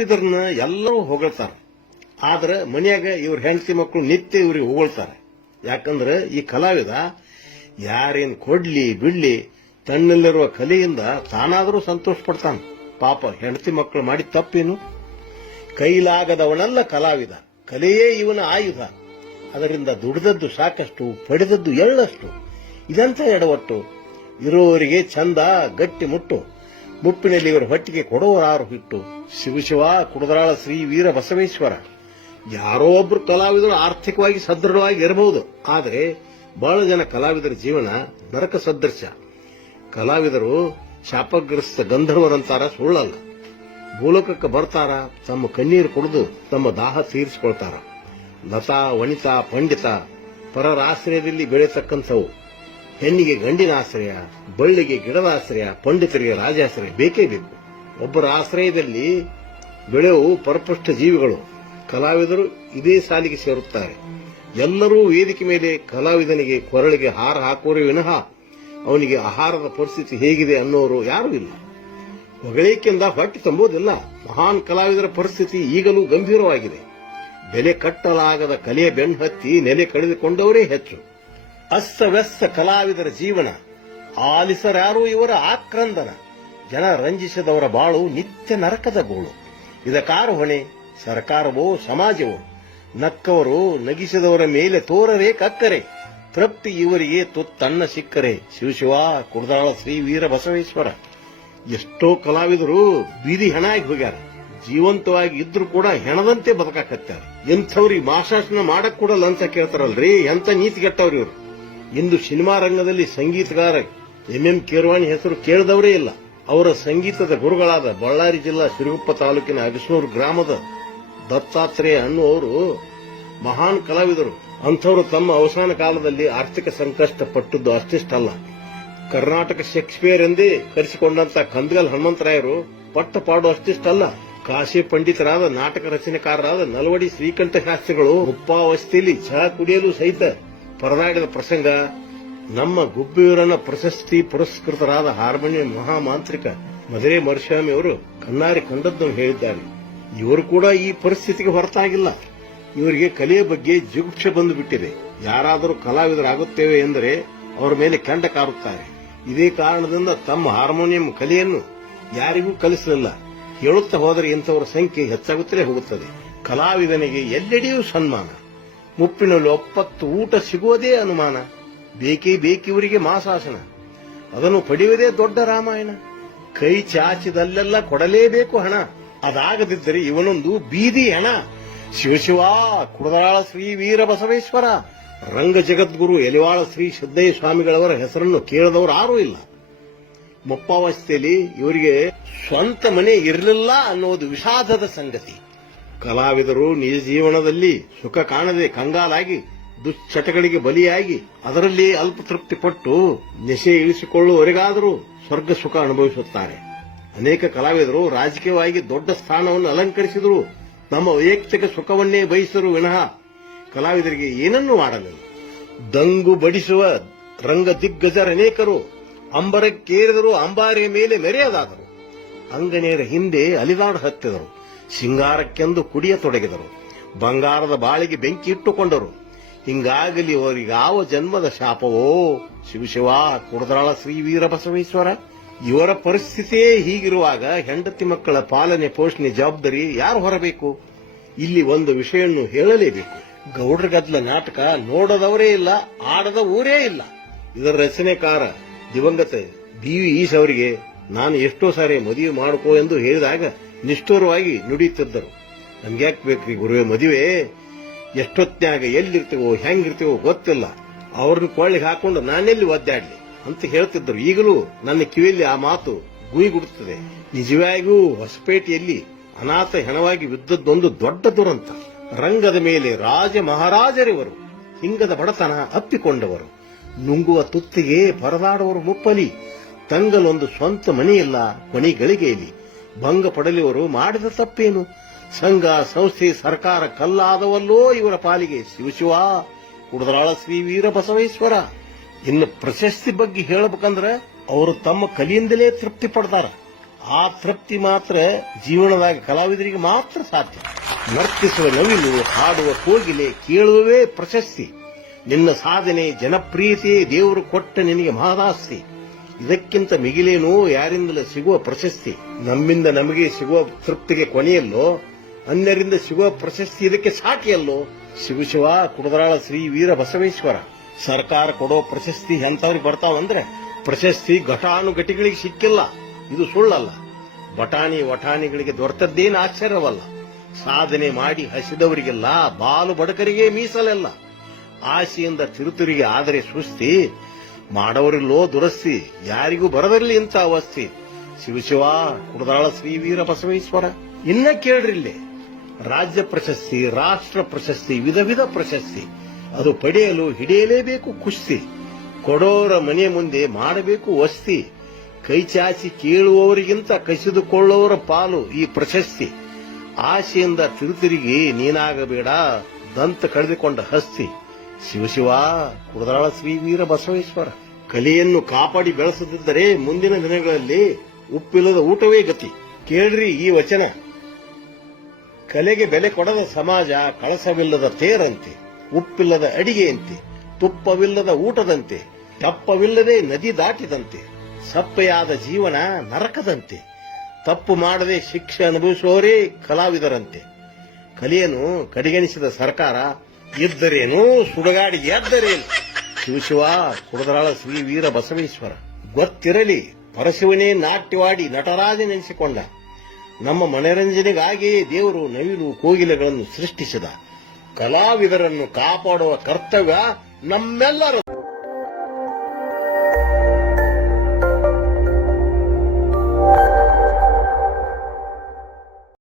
ಕಲಾವಿದರನ್ನ ಎಲ್ಲರೂ ಹೊಗಳ್ತಾರೆ. ಆದ್ರೆ ಮನೆಯಾಗ ಇವ್ರ ಹೆಂಡತಿ ಮಕ್ಕಳು ನಿತ್ಯ ಇವ್ರಿಗೆ ಹೊಗಳ್ತಾರೆ. ಯಾಕಂದ್ರೆ ಈ ಕಲಾವಿದ ಯಾರೇನ್ ಕೊಡ್ಲಿ ಬಿಡ್ಲಿ ತನ್ನಲ್ಲಿರುವ ಕಲೆಯಿಂದ ತಾನಾದರೂ ಸಂತೋಷ ಪಡ್ತಾನೆ. ಪಾಪ ಹೆಂಡತಿ ಮಕ್ಕಳು ಮಾಡಿ ತಪ್ಪೇನು? ಕೈಲಾಗದವನಲ್ಲ ಕಲಾವಿದ, ಕಲೆಯೇ ಇವನ ಆಯುಧ. ಅದರಿಂದ ದುಡಿದದ್ದು ಸಾಕಷ್ಟು, ಪಡೆದದ್ದು ಎಳ್ಳಷ್ಟು. ಇದಂತ ಎಡವಟ್ಟು. ಇರುವವರಿಗೆ ಚಂದ ಗಟ್ಟಿ ಮುಟ್ಟು, ಮುಪ್ಪಿನಲ್ಲಿ ಇವರ ಹೊಟ್ಟಿಗೆ ಕೊಡುವರಾರು ಹಿಟ್ಟು. ಶಿವಶಿವ ಕುಡದರಾಳ ಶ್ರೀ ವೀರ ಬಸವೇಶ್ವರ. ಯಾರೋ ಒಬ್ರು ಕಲಾವಿದರು ಆರ್ಥಿಕವಾಗಿ ಸದೃಢವಾಗಿ ಇರಬಹುದು, ಆದರೆ ಬಹಳ ಜನ ಕಲಾವಿದರ ಜೀವನ ನರಕ ಸದೃಶ. ಕಲಾವಿದರು ಶಾಪಗ್ರಸ್ತ ಗಂಧರ್ವರಂತಾರ, ಸುಳ್ಳಲ್ಲ. ಭೂಲೋಕಕ್ಕೆ ಬರ್ತಾರ, ತಮ್ಮ ಕಣ್ಣೀರು ಕುಡಿದು ತಮ್ಮ ದಾಹ ತೀರಿಸಿಕೊಳ್ತಾರ. ಲತಾ ವನಿತಾ ಪಂಡಿತ ಪರರ ಆಶ್ರಯದಲ್ಲಿ ಬೆಳೆತಕ್ಕಂಥವು. ಹೆಣ್ಣಿಗೆ ಗಂಡಿನ ಆಶ್ರಯ, ಬಳ್ಳಿಗೆ ಗಿಡದ ಆಶ್ರಯ, ಪಂಡಿತರಿಗೆ ರಾಜಾಶ್ರಯ ಬೇಕೇ ಬೇಕು. ಒಬ್ಬರ ಆಶ್ರಯದಲ್ಲಿ ಬೆಳೆಯುವ ಪರಪುಷ್ಟ ಜೀವಿಗಳು. ಕಲಾವಿದರು ಇದೇ ಸಾಲಿಗೆ ಸೇರುತ್ತಾರೆ. ಎಲ್ಲರೂ ವೇದಿಕೆ ಮೇಲೆ ಕಲಾವಿದನಿಗೆ ಕೊರಳಿಗೆ ಹಾರ ಹಾಕುವರೇ ವಿನಃ ಅವನಿಗೆ ಆಹಾರದ ಪರಿಸ್ಥಿತಿ ಹೇಗಿದೆ ಅನ್ನೋರು ಯಾರೂ ಇಲ್ಲ. ಹೊಗಳಿಕೆಯಿಂದ ಹೊಟ್ಟೆ ತುಂಬೋದಿಲ್ಲ. ಮಹಾನ್ ಕಲಾವಿದರ ಪರಿಸ್ಥಿತಿ ಈಗಲೂ ಗಂಭೀರವಾಗಿದೆ. ಬೆಲೆ ಕಟ್ಟಲಾಗದ ಕಲೆಯ ಬೆನ್ನತ್ತಿ ನೆಲೆ ಕಳೆದುಕೊಂಡವರೇ ಹೆಚ್ಚು. ಅಸ್ತವ್ಯಸ್ತ ಕಲಾವಿದರ ಜೀವನ, ಆಲಿಸರ್ಯಾರೂ ಇವರ ಆಕ್ರಂದನ. ಜನ ರಂಜಿಸದವರ ಬಾಳು ನಿತ್ಯ ನರಕದ ಗೋಳು. ಇದಕ್ಕಾರು ಹೊಣೆ? ಸರ್ಕಾರವೋ ಸಮಾಜವೋ? ನಕ್ಕವರು ನಗಿಸಿದವರ ಮೇಲೆ ತೋರರೆ ಕಕ್ಕರೆ. ತೃಪ್ತಿ ಇವರಿಗೆ ತುತ್ತನ್ನ ಸಿಕ್ಕರೆ. ಶಿವಶಿವ ಕುಡದಾಳ ಶ್ರೀ ವೀರ ಬಸವೇಶ್ವರ. ಎಷ್ಟೋ ಕಲಾವಿದರು ಬೀದಿ ಹೆಣ ಆಗಿ ಹೋಗ್ಯಾರ. ಜೀವಂತವಾಗಿ ಇದ್ರು ಕೂಡ ಹೆಣದಂತೆ ಬದುಕಾಕತ್ಯಾರ. ಎಂಥವ್ರಿಗೆ ಮಾಶಾಸನ ಮಾಡಕ್ ಕೂಡ ಲಂಚ ಕೇಳ್ತಾರಲ್ರಿ, ಎಂತ ನೀತಿಗೆಟ್ಟವ್ರಿ ಇವರು. ಇಂದು ಸಿನಿಮಾ ರಂಗದಲ್ಲಿ ಸಂಗೀತಗಾರ ಎಂ ಕೀರವಾಣಿ ಹೆಸರು ಕೇಳಿದವರೇ ಇಲ್ಲ. ಅವರ ಸಂಗೀತದ ಗುರುಗಳಾದ ಬಳ್ಳಾರಿ ಜಿಲ್ಲಾ ಸಿರುಗುಪ್ಪ ತಾಲೂಕಿನ ಅಗಸನೂರು ಗ್ರಾಮದ ದತ್ತಾತ್ರೇಯ ಅನ್ನುವರು ಮಹಾನ್ ಕಲಾವಿದರು. ಅಂಥವರು ತಮ್ಮ ಅವಸಾನ ಕಾಲದಲ್ಲಿ ಆರ್ಥಿಕ ಸಂಕಷ್ಟ ಪಟ್ಟದ್ದು ಅಷ್ಟಿಷ್ಟಲ್ಲ. ಕರ್ನಾಟಕ ಶೇಕ್ಸ್ಪಿಯರ್ ಎಂದೇ ಕರೆಸಿಕೊಂಡಂತ ಕಂದಗಲ್ ಹನುಮಂತರಾಯರು ಪಟ್ಟ ಪಾಡು ಅಷ್ಟಿಷ್ಟಲ್ಲ. ಕಾಶಿ ಪಂಡಿತರಾದ ನಾಟಕ ರಚನೆಕಾರರಾದ ನಲ್ವಡಿ ಶ್ರೀಕಂಠ ಶಾಸ್ತ್ರಿಗಳು ಮುಪ್ಪಾವಸ್ಥೆಯಲ್ಲಿ ಚಹಾ ಕುಡಿಯಲು ಸಹಿತ ಪರದಾಡಿದ ಪ್ರಸಂಗ. ನಮ್ಮ ಗುಬ್ಬಿಯವರನ್ನ ಪ್ರಶಸ್ತಿ ಪುರಸ್ಕೃತರಾದ ಹಾರ್ಮೋನಿಯಂ ಮಹಾಮಾಂತ್ರಿಕ ಮಧುರೆ ಮರುಸ್ವಾಮಿ ಅವರು ಕಣ್ಣಾರಿ ಕಂಡದ್ದನ್ನು ಹೇಳಿದ್ದಾರೆ. ಇವರು ಕೂಡ ಈ ಪರಿಸ್ಥಿತಿಗೆ ಹೊರತಾಗಿಲ್ಲ. ಇವರಿಗೆ ಕಲೆಯ ಬಗ್ಗೆ ಜಿಗುಪ್ಸೆ ಬಂದು ಬಿಟ್ಟಿದೆ. ಯಾರಾದರೂ ಕಲಾವಿದರಾಗುತ್ತೇವೆ ಎಂದರೆ ಅವರ ಮೇಲೆ ಕೆಂಡ ಕಾರುತ್ತಾರೆ. ಇದೇ ಕಾರಣದಿಂದ ತಮ್ಮ ಹಾರ್ಮೋನಿಯಂ ಕಲೆಯನ್ನು ಯಾರಿಗೂ ಕಲಿಸಲಿಲ್ಲ. ಹೇಳುತ್ತಾ ಹೋದರೆ ಇಂಥವರ ಸಂಖ್ಯೆ ಹೆಚ್ಚಾಗುತ್ತಲೇ ಹೋಗುತ್ತದೆ. ಕಲಾವಿದನಿಗೆ ಎಲ್ಲೆಡೆಯೂ ಸನ್ಮಾನ, ಮುಪ್ಪಿನಲ್ಲಿ ಒಪ್ಪತ್ತು ಊಟ ಸಿಗುವುದೇ ಅನುಮಾನ. ಬೇಕೇ ಬೇಕಿವರಿಗೆ ಮಾಸಾಸನ, ಅದನ್ನು ಪಡೆಯುವುದೇ ದೊಡ್ಡ ರಾಮಾಯಣ. ಕೈ ಚಾಚಿದಲ್ಲೆಲ್ಲ ಕೊಡಲೇಬೇಕು ಹಣ, ಅದಾಗದಿದ್ದರೆ ಇವನೊಂದು ಬೀದಿ ಹೆಣ. ಶಿವಶಿವ ಕುಡದಾಳ ಶ್ರೀ ವೀರ ಬಸವೇಶ್ವರ. ರಂಗ ಜಗದ್ಗುರು ಎಲಿವಾಳ ಶ್ರೀ ಸಿದ್ದಯ್ಯ ಸ್ವಾಮಿಗಳವರ ಹೆಸರನ್ನು ಕೇಳದವರು ಯಾರೂ ಇಲ್ಲ. ಮುಪ್ಪಾವಸ್ಥೆಯಲ್ಲಿ ಇವರಿಗೆ ಸ್ವಂತ ಮನೆ ಇರಲಿಲ್ಲ ಅನ್ನೋದು ವಿಷಾದದ ಸಂಗತಿ. ಕಲಾವಿದರು ನಿಜ ಜೀವನದಲ್ಲಿ ಸುಖ ಕಾಣದೆ ಕಂಗಾಲಾಗಿ ದುಶ್ಚಟಗಳಿಗೆ ಬಲಿಯಾಗಿ ಅದರಲ್ಲಿ ಅಲ್ಪ ತೃಪ್ತಿ ಪಟ್ಟು ನೆಶೆ ಇಳಿಸಿಕೊಳ್ಳುವವರೆಗಾದರೂ ಸ್ವರ್ಗ ಸುಖ ಅನುಭವಿಸುತ್ತಾರೆ. ಅನೇಕ ಕಲಾವಿದರು ರಾಜಕೀಯವಾಗಿ ದೊಡ್ಡ ಸ್ಥಾನವನ್ನು ಅಲಂಕರಿಸಿದರು. ನಮ್ಮ ವೈಯಕ್ತಿಕ ಸುಖವನ್ನೇ ಬಯಸರು ವಿನಃ ಕಲಾವಿದರಿಗೆ ಏನನ್ನೂ ಮಾಡಲಿಲ್ಲ. ದಂಗು ಬಡಿಸುವ ರಂಗ ದಿಗ್ಗಜರನೇಕರು ಅಂಬರಕ್ಕೇರಿದರು, ಅಂಬಾರಿಯ ಮೇಲೆ ಮೆರೆಯದಾದರು. ಅಂಗನೇರ ಹಿಂದೆ ಅಲಿದಾಡ ಹತ್ತಿದರು, ಸಿಂಗಾರಕ್ಕೆಂದು ಕುಡಿಯತೊಡಗಿದರು, ಬಂಗಾರದ ಬಾಳಿಗೆ ಬೆಂಕಿ ಇಟ್ಟುಕೊಂಡರು. ಹಿಂಗಾಗಲಿ ಅವರಿಗಾವ ಜನ್ಮದ ಶಾಪವೋ? ಶಿವಶಿವ ಕುಡದಾಳ ಶ್ರೀ ವೀರ ಬಸವೇಶ್ವರ. ಇವರ ಪರಿಸ್ಥಿತಿಯೇ ಹೀಗಿರುವಾಗ ಹೆಂಡತಿ ಮಕ್ಕಳ ಪಾಲನೆ ಪೋಷಣೆ ಜವಾಬ್ದಾರಿ ಯಾರು ಹೊರಬೇಕು? ಇಲ್ಲಿ ಒಂದು ವಿಷಯನ್ನು ಹೇಳಲೇಬೇಕು. ಗೌಡ್ರ ಗದ್ಲ ನಾಟಕ ನೋಡದವರೇ ಇಲ್ಲ, ಆಡದ ಊರೇ ಇಲ್ಲ. ಇದರ ರಚನೆಕಾರ ದಿವಂಗತ ಬಿ.ವಿ. ಈಶ್ ಅವರಿಗೆ ನಾನು ಎಷ್ಟೋ ಸಾರಿ ಮದುವೆ ಮಾಡಿಕೋ ಎಂದು ಹೇಳಿದಾಗ ನಿಷ್ಠುರವಾಗಿ ನುಡಿಯುತ್ತಿದ್ದರು. ನಮ್ಗ್ಯಾಕ್ ಬೇಕ್ರಿ ಗುರುವೆ ಮದುವೆ? ಎಷ್ಟೊತ್ನ್ಯಾಗ ಎಲ್ಲಿರ್ತೀವೋ ಹೆಂಗಿರ್ತೀವೋ ಗೊತ್ತಿಲ್ಲ, ಅವ್ರನ್ನ ಕೊಳ್ಳಿಗೆ ಹಾಕೊಂಡು ನಾನೆಲ್ಲಿ ಒದ್ದಾಡ್ಲಿ ಅಂತ ಹೇಳ್ತಿದ್ದರು. ಈಗಲೂ ನನ್ನ ಕಿವಿಯಲ್ಲಿ ಆ ಮಾತು ಗುಯಿಗುಡುತ್ತದೆ. ನಿಜವಾಗಿಯೂ ಹೊಸಪೇಟೆಯಲ್ಲಿ ಅನಾಥ ಹೆಣವಾಗಿ ಬಿದ್ದದ್ದೊಂದು ದೊಡ್ಡ ದುರಂತ. ರಂಗದ ಮೇಲೆ ರಾಜ ಮಹಾರಾಜರಿವರು, ಹಿಂಗದ ಬಡತನ ಅಪ್ಪಿಕೊಂಡವರು, ನುಂಗುವ ತುತ್ತಿಗೆ ಪರದಾಡುವರು ಮುಪ್ಪಲಿ. ತಂಗಲೊಂದು ಸ್ವಂತ ಮನೆಯಿಲ್ಲ ಕೊನೆಗಳಿಗೆಯಲ್ಲಿ. ಭಂಗ ಪಡಲಿವರು ಮಾಡಿದ ತಪ್ಪೇನು? ಸಂಘ ಸಂಸ್ಥೆ ಸರ್ಕಾರ ಕಲ್ಲಾದವಲ್ಲೋ ಇವರ ಪಾಲಿಗೆ. ಶಿವಶಿವ ಕುಡದಾಳ ಶ್ರೀ ವೀರ ಬಸವೇಶ್ವರ. ಇನ್ನು ಪ್ರಶಸ್ತಿ ಬಗ್ಗೆ ಹೇಳಬೇಕಂದ್ರೆ ಅವರು ತಮ್ಮ ಕಲಿಯಿಂದಲೇ ತೃಪ್ತಿ ಪಡ್ತಾರ. ಆ ತೃಪ್ತಿ ಮಾತ್ರ ಜೀವನದಾಗ ಕಲಾವಿದರಿಗೆ ಮಾತ್ರ ಸಾಧ್ಯ. ನರ್ತಿಸುವ ನವಿಲು, ಹಾಡುವ ಕೋಗಿಲೆ, ಕೇಳುವವೇ ಪ್ರಶಸ್ತಿ. ನಿನ್ನ ಸಾಧನೆ, ಜನಪ್ರಿಯತೆ ದೇವರು ಕೊಟ್ಟ ನಿನಗೆ ಮಹದಾಸ್ತಿ. ಇದಕ್ಕಿಂತ ಮಿಗಿಲೇನೋ ಯಾರಿಂದಲೂ ಸಿಗುವ ಪ್ರಶಸ್ತಿ. ನಮ್ಮಿಂದ ನಮಗೆ ಸಿಗುವ ತೃಪ್ತಿಗೆ ಕೊನೆಯಲ್ಲೋ, ಅನ್ಯರಿಂದ ಸಿಗುವ ಪ್ರಶಸ್ತಿ ಇದಕ್ಕೆ ಸಾಟಿಯಲ್ಲೋ. ಶಿವ ಕುಡದರಾಳ ಶ್ರೀ ವೀರ ಬಸವೇಶ್ವರ. ಸರ್ಕಾರ ಕೊಡೋ ಪ್ರಶಸ್ತಿ ಎಂತವ್ರಿಗೆ ಬರ್ತಾವಂದ್ರೆ ಪ್ರಶಸ್ತಿ ಘಟಾನುಘಟಿಗಳಿಗೆ ಸಿಕ್ಕಿಲ್ಲ, ಇದು ಸುಳ್ಳಲ್ಲ. ಬಟಾಣಿ ವಟಾಣಿಗಳಿಗೆ ದೊರೆತದ್ದೇನು ಆಶ್ಚರ್ಯವಲ್ಲ. ಸಾಧನೆ ಮಾಡಿ ಹಸಿದವರಿಗೆಲ್ಲ, ಬಾಲು ಬಡಕರಿಗೆ ಮೀಸಲೆಲ್ಲ. ಆಸೆಯಿಂದ ತಿರುತುರಿಗೆ ಆದರೆ ಸುಸ್ತಿ, ಮಾಡೋರಿಲ್ಲೋ ದುರಸ್ತಿ, ಯಾರಿಗೂ ಬರದಿರಲಿ ಇಂಥ ಅವಸ್ಥೆ. ಶಿವ ಕುಡದಾಳ ಶ್ರೀ ವೀರ ಬಸವೇಶ್ವರ. ಇನ್ನ ಕೇಳ್ರಿಲ್ಲೇ, ರಾಜ್ಯ ಪ್ರಶಸ್ತಿ, ರಾಷ್ಟ್ರ ಪ್ರಶಸ್ತಿ, ವಿಧ ವಿಧ ಪ್ರಶಸ್ತಿ. ಅದು ಪಡೆಯಲು ಹಿಡಿಯಲೇಬೇಕು ಕುಸ್ತಿ. ಕೊಡೋರ ಮನೆ ಮುಂದೆ ಮಾಡಬೇಕು ವಸ್ತಿ. ಕೈ ಚಾಚಿ ಕೇಳುವವರಿಗಿಂತ ಕಸಿದುಕೊಳ್ಳುವವರ ಪಾಲು ಈ ಪ್ರಶಸ್ತಿ. ಆಸೆಯಿಂದ ತಿರುತಿರುಗಿ ನೀನಾಗಬೇಡ, ದಂತ ಕಳೆದುಕೊಂಡ ಹಸ್ತಿ. ಶಿವ ಕುಡದಾಳ ಶ್ರೀ ವೀರ ಬಸವೇಶ್ವರ. ಕಲೆಯನ್ನು ಕಾಪಾಡಿ ಬೆಳೆಸದಿದ್ದರೆ ಮುಂದಿನ ದಿನಗಳಲ್ಲಿ ಉಪ್ಪಿಲ್ಲದ ಊಟವೇ ಗತಿ. ಕೇಳ್ರಿ ಈ ವಚನ. ಕಲೆಗೆ ಬೆಲೆ ಕೊಡದ ಸಮಾಜ ಕಳಸವಿಲ್ಲದ ತೇರಂತೆ, ಉಪ್ಪಿಲ್ಲದ ಅಡಿಗೆಯಂತೆ, ತುಪ್ಪವಿಲ್ಲದ ಊಟದಂತೆ, ತಪ್ಪವಿಲ್ಲದೆ ನದಿ ದಾಟಿದಂತೆ, ಸಪ್ಪೆಯಾದ ಜೀವನ ನರಕದಂತೆ, ತಪ್ಪು ಮಾಡದೆ ಶಿಕ್ಷೆ ಅನುಭವಿಸುವವರೇ ಕಲಾವಿದರಂತೆ. ಕಲೆಯನ್ನು ಕಡೆಗಣಿಸಿದ ಸರ್ಕಾರ ಇದ್ದರೇನು, ಸುಡಗಾಡಿ ಎದ್ದರೇನು. ಶಿವ ಕುಡದರಾಳ ಶ್ರೀ ವೀರ ಬಸವೇಶ್ವರ. ಗೊತ್ತಿರಲಿ, ಪರಶಿವನೇ ನಾಟ್ಯವಾಡಿ ನಟರಾಜನೆನಿಸಿಕೊಂಡ. ನಮ್ಮ ಮನರಂಜನೆಗಾಗಿ ದೇವರು ನವಿಲು ಕೋಗಿಲೆಗಳನ್ನು ಸೃಷ್ಟಿಸಿದ. ಕಲಾವಿದರನ್ನು ಕಾಪಾಡುವ ಕರ್ತವ್ಯ ನಮ್ಮೆಲ್ಲರ